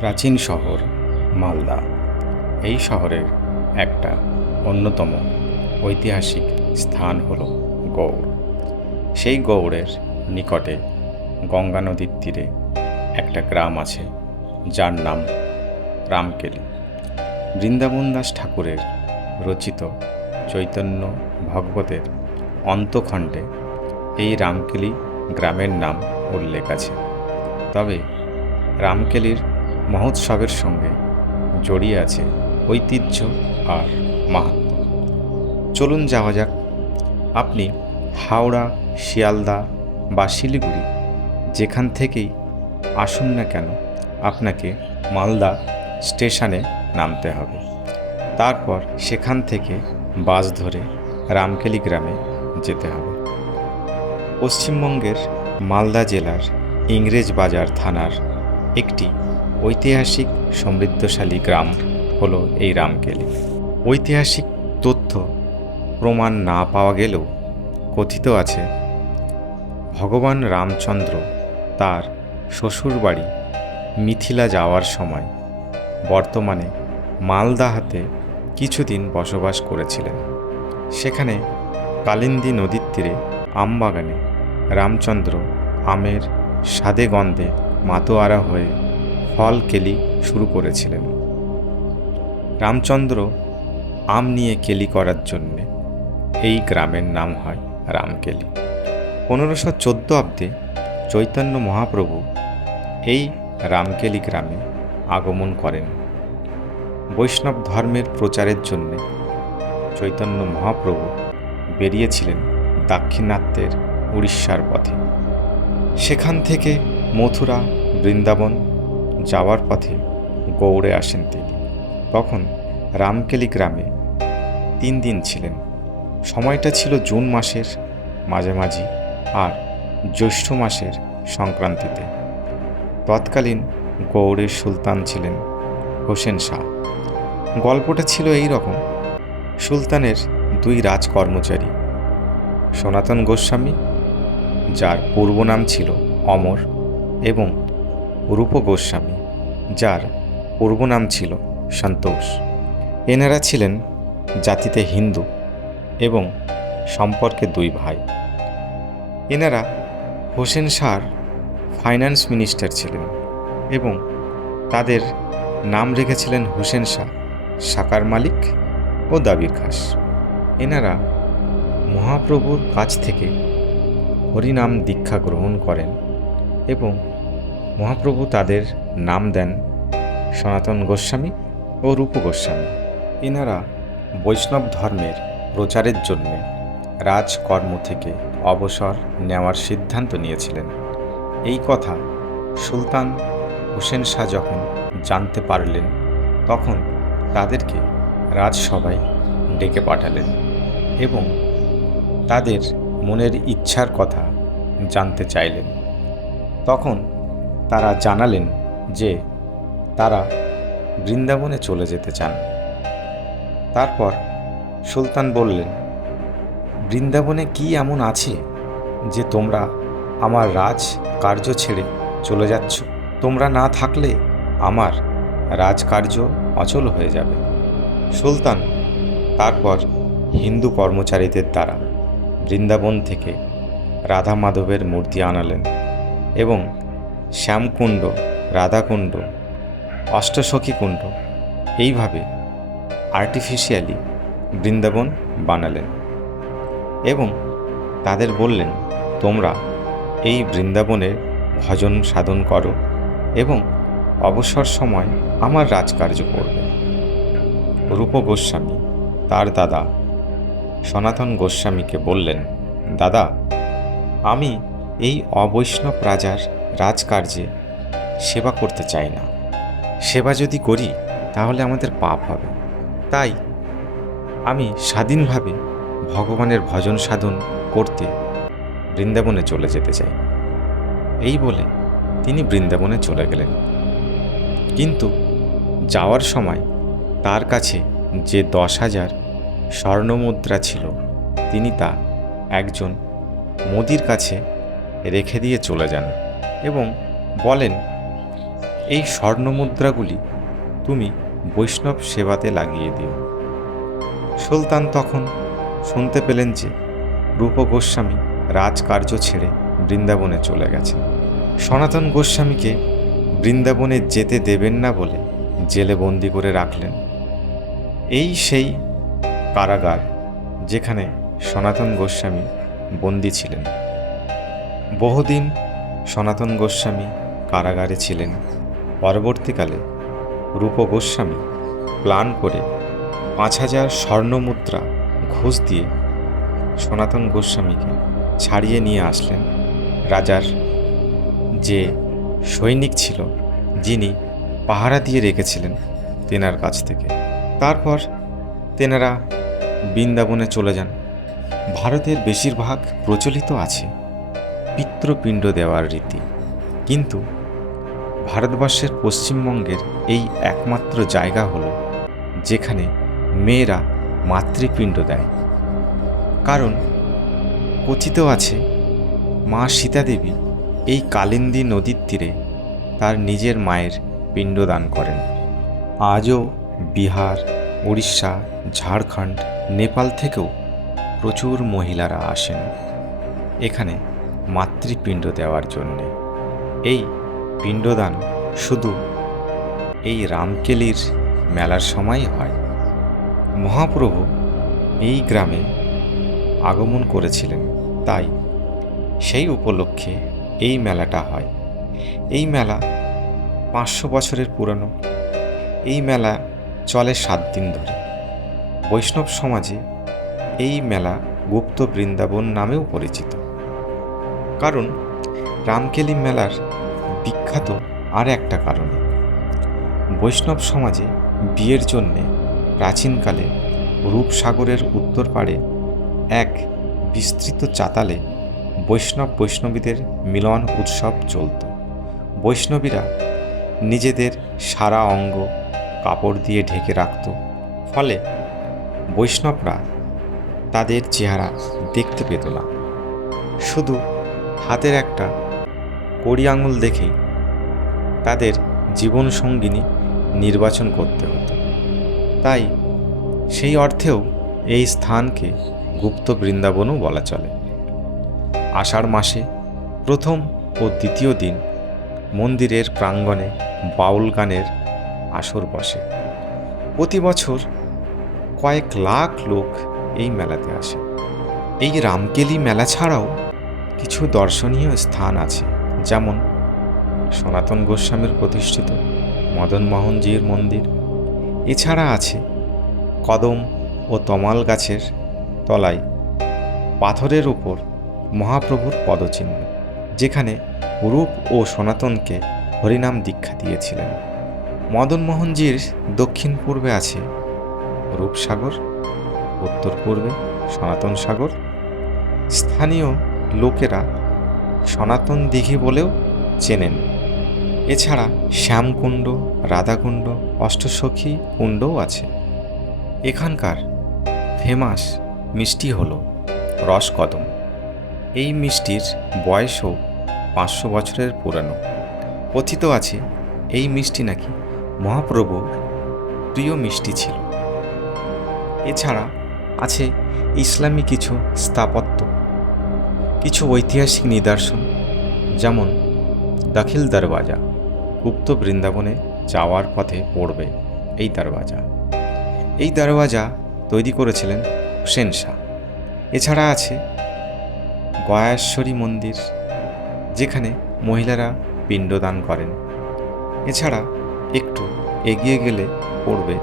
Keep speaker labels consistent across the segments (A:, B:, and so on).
A: প্রাচীন শহর মালদা। এই শহরের একটা অন্যতম ঐতিহাসিক স্থান হল গৌড়। সেই গৌড়ের নিকটে গঙ্গা নদীর তীরে একটা গ্রাম আছে, যার নাম রামকেলি। বৃন্দাবন দাস ঠাকুরের রচিত চৈতন্য ভগবতের অন্তখণ্ডে এই রামকেলি গ্রামের নাম উল্লেখ আছে। তবে রামকেলির মহোৎসবের সঙ্গে জড়িয়ে আছে ঐতিহ্য আর মাহাত্ম। চলুন যাওয়া যাক। আপনি হাওড়া, শিয়ালদা বা শিলিগুড়ি, যেখান থেকেই আসুন না কেন, আপনাকে মালদা স্টেশনে নামতে হবে। তারপর সেখান থেকে বাস ধরে রামকেলি গ্রামে যেতে হবে। পশ্চিমবঙ্গের মালদা জেলার ইংরেজ বাজার থানার একটি ঐতিহাসিক সমৃদ্ধশালী গ্রাম হলো এই রামকেলি। ঐতিহাসিক তথ্য প্রমাণ না পাওয়া গেলেও কথিত আছে, ভগবান রামচন্দ্র তার শ্বশুরবাড়ি মিথিলা যাওয়ার সময় বর্তমানে মালদাহাতে কিছুদিন বসবাস করেছিলেন। সেখানে কালিন্দী নদীর তীরে আমবাগানে রামচন্দ্র আমের স্বাদে গন্ধে মাতোয়ারা হয়ে ফল কেলি শুরু করেছিলেন। রামচন্দ্র আম নিয়ে কেলি করার জন্যে এই গ্রামের নাম হয় রামকেলি। পনেরোশো চোদ্দ অব্দে চৈতন্য মহাপ্রভু এই রামকেলি গ্রামে আগমন করেন। বৈষ্ণব ধর্মের প্রচারের জন্যে চৈতন্য মহাপ্রভু বেরিয়েছিলেন দাক্ষিণাত্যের উড়িষ্যার পথে। সেখান থেকে মথুরা, বৃন্দাবন যাওয়ার পথে গৌড়ে আসেন তিনি। তখন রামকেলি গ্রামে তিন দিন ছিলেন। সময়টা ছিল জুন মাসের মাঝামাঝি আর জ্যৈষ্ঠ মাসের সংক্রান্তিতে। তৎকালীন গৌড়ের সুলতান ছিলেন হোসেন শাহ। গল্পটা ছিল এই রকম সুলতানের দুই রাজ কর্মচারী সনাতন গোস্বামী, যার পূর্ব নাম ছিল অমর, এবং রূপ গোস্বামী, যার পূর্ব নাম ছিল সন্তোষ। এনারা ছিলেন জাতিতে হিন্দু এবং সম্পর্কে দুই ভাই। এনারা হোসেন শাহর ফাইন্যান্স মিনিস্টার ছিলেন এবং তাদের নাম রেখেছিলেন হোসেন শাহ, সাকার মালিক ও দাবির খাস। এনারা মহাপ্রভুর কাছ থেকে হরিনাম দীক্ষা গ্রহণ করেন এবং মহাপ্রভু তাদের নাম দেন সনাতন গোস্বামী ও রূপ গোস্বামী। এনারা বৈষ্ণব ধর্মের প্রচারের জন্য রাজকর্ম থেকে অবসর নেওয়ার সিদ্ধান্ত নিয়েছিলেন। এই কথা সুলতান হোসেন শাহ যখন জানতে পারলেন, তখন তাদেরকে রাজসভায় ডেকে পাঠালেন এবং তাদের মনের ইচ্ছার কথা জানতে চাইলেন। তখন তারা জানালেন যে তারা বৃন্দাবনে চলে যেতে চান। তারপর সুলতান বললেন, বৃন্দাবনে কি এমন আছে যে তোমরা আমার রাজ কার্য ছেড়ে চলে যাচ্ছ? তোমরা না থাকলে আমার রাজকার্য অচল হয়ে যাবে। সুলতান তারপর হিন্দু কর্মচারীদের দ্বারা বৃন্দাবন থেকে রাধা মাধবের মূর্তি আনালেন এবং শ্যামকুণ্ড, রাধাকুণ্ড, অষ্টসখী কুণ্ড। এইভাবে আর্টিফিশিয়ালি বৃন্দাবন বানালেন এবং তাদের বললেন, তোমরা এই বৃন্দাবনের ভজন সাধন করো এবং অবসর সময় আমার রাজকার্য করবে। রূপ গোস্বামী, তার দাদা সনাতন গোস্বামীকে বললেন, দাদা, আমি এই অবৈষ্ণব রাজার রাজকার্যে সেবা করতে চাই না। সেবা যদি করি, তাহলে আমাদের পাপ হবে। তাই আমি স্বাধীনভাবে ভগবানের ভজন সাধন করতে বৃন্দাবনে চলে যেতে চাই। এই বলে তিনি বৃন্দাবনে চলে গেলেন। কিন্তু যাওয়ার সময় তার কাছে যে দশ হাজার স্বর্ণমুদ্রা ছিল, তিনি তা একজন মোদির কাছে রেখে দিয়ে চলে যান। এবং বলেন, এই স্বর্ণমুদ্রাগুলি তুমি বৈষ্ণব সেবাতে লাগিয়ে দিও। সুলতান তখন শুনতে পেলেন যে রূপ গোস্বামী রাজকার্য ছেড়ে বৃন্দাবনে চলে গেছেন। সনাতন গোস্বামীকে বৃন্দাবনে যেতে দেবেন না বলে জেলে বন্দি করে রাখলেন। এই সেই কারাগার যেখানে সনাতন গোস্বামী বন্দী ছিলেন। বহুদিন সনাতন গোস্বামী কারাগারে ছিলেন। পরবর্তীকালে রূপ গোস্বামী প্ল্যান করে পাঁচ হাজার স্বর্ণমুদ্রা ঘুষ দিয়ে সনাতন গোস্বামীকে ছাড়িয়ে নিয়ে আসলেন রাজার যে সৈনিক ছিল, যিনি পাহারা দিয়ে রেখেছিলেন তেনার কাছ থেকে। তারপর তেনারা বৃন্দাবনে চলে যান। ভারতের বেশিরভাগ প্রচলিত আছে। পিতৃপিণ্ড দেওয়ার রীতি। কিন্তু ভারতবর্ষের পশ্চিমবঙ্গের এই একমাত্র জায়গা হলো যেখানে মেয়েরা মাতৃপিণ্ড দেয়। কারণ কথিত আছে, মা সীতাদেবী এই কালিন্দী নদীর তীরে তার নিজের মায়ের পিণ্ডদান করেন। আজও বিহার, উড়িষ্যা, ঝাড়খণ্ড, নেপাল থেকেও প্রচুর মহিলারা আসেন। এখানে মাতৃপিণ্ড দেওয়ার জন্যে। এই পিণ্ডদান শুধু এই রামকেলির মেলার সময় হয়। মহাপ্রভু এই গ্রামে আগমন করেছিলেন, তাই সেই উপলক্ষে এই মেলাটা হয়। এই মেলা পাঁচশো বছরের পুরনো। এই মেলা চলে সাত দিন ধরে। বৈষ্ণব সমাজে এই মেলা গুপ্ত বৃন্দাবন নামেও পরিচিত। কারণ রামকেলি মেলার বিখ্যাত আর একটা কারণে। বৈষ্ণব সমাজে বিয়ের জন্যে প্রাচীনকালে রূপসাগরের উত্তর পাড়ে এক বিস্তৃত চাতালে বৈষ্ণব বৈষ্ণবীদের মিলন উৎসব চলত। বৈষ্ণবীরা নিজেদের সারা অঙ্গ কাপড় দিয়ে ঢেকে রাখত। ফলে বৈষ্ণবরা তাদের চেহারা দেখতে পেত না। শুধু হাতের একটা কড়ি আঙুল দেখেই তাদের জীবনসঙ্গিনী নির্বাচন করতে হতো। তাই সেই অর্থেও এই স্থানকে গুপ্ত বৃন্দাবনও বলা চলে। আষাঢ় মাসে প্রথম ও দ্বিতীয় দিন মন্দিরের প্রাঙ্গণে বাউল গানের আসর বসে। প্রতি বছর কয়েক লাখ লোক এই মেলাতে আসে। এই রামকেলি মেলা ছাড়াও কিছু দর্শনীয় স্থান আছে, যেমন সনাতন গোস্বামীর প্রতিষ্ঠিত মদন মোহনজির মন্দির। এছাড়া আছে কদম ও তমাল গাছের তলায় পাথরের উপর মহাপ্রভুর পদচিহ্ন, যেখানে রূপ ও সনাতনকে হরিনাম দীক্ষা দিয়েছিলেন। মদন মোহনজির দক্ষিণ পূর্বে আছে রূপসাগর, উত্তর পূর্বে সনাতন সাগর। স্থানীয় লোকেরা সনাতন দিঘি বলেও চেনেন। এছাড়া শ্যামকুণ্ড, রাধাকুণ্ড, অষ্টসখী কুণ্ডও আছে। এখানকার ফেমাস মিষ্টি হল রসকদম। এই মিষ্টির বয়সও পাঁচশো বছরের পুরানো। কথিত আছে, এই মিষ্টি নাকি মহাপ্রভুর প্রিয় মিষ্টি ছিল। এছাড়া আছে ইসলামী কিছু স্থাপত্য কিছু ঐতিহাসিক নিদর্শন, যেমন দাখিল দরওয়াজা, গুপ্ত বৃন্দাবনে যাওয়ার পথে পড়বে এই দরওয়াজা। এই দরওয়াজা তৈরি করেছিলেন হুসেন শাহ। এছাড়া আছে গয়াশ্বরী মন্দির, যেখানে মহিলারা পিণ্ডদান করেন। এছাড়া একটু এগিয়ে গেলে পড়বে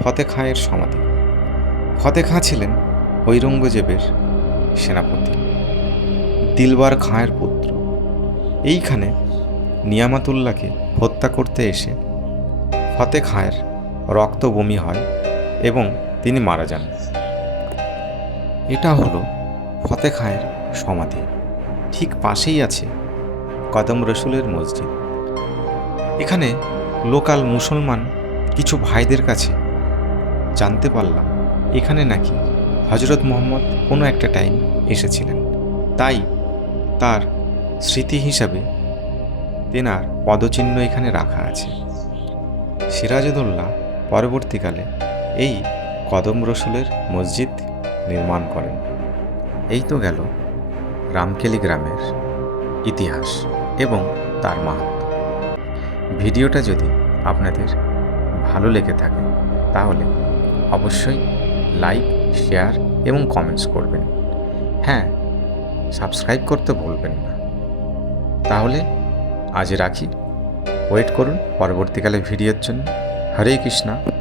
A: ফতে খাঁয়ের সমাধি। ফতে খাঁ ছিলেন ঔরঙ্গজেবের সেনাপতি। দিলবার খাঁয়ের পুত্র। এইখানে নিয়ামাতুল্লাহকে হত্যা করতে এসে ফতে খাঁয়ের রক্ত বমি হয় এবং তিনি মারা যান। এটা হলো ফতে খাঁয়ের সমাধি। ঠিক পাশেই আছে কদম রসুলের মসজিদ। এখানে লোকাল মুসলমান কিছু ভাইদের কাছে জানতে পারলাম, এখানে নাকি হজরত মোহাম্মদ কোনো একটা টাইম এসেছিলেন। তাই তার স্মৃতি হিসাবে তেনার পদচিহ্ন এখানে রাখা আছে। সিরাজউদ্দৌলা পরবর্তীকালে এই কদম রসুলের মসজিদ নির্মাণ করেন। এই তো গেল রামকেলি গ্রামের ইতিহাস এবং তার মাহাত্ম। ভিডিওটা যদি আপনাদের ভালো লেগে থাকে, তাহলে অবশ্যই লাইক, শেয়ার এবং কমেন্টস করবেন। হ্যাঁ সাবস্ক্রাইব করতে ভুলবেন না। তাহলে আজ রাখি। ওয়েট করুন পরবর্তীকালে ভিডিওর জন্য। হরে কৃষ্ণা।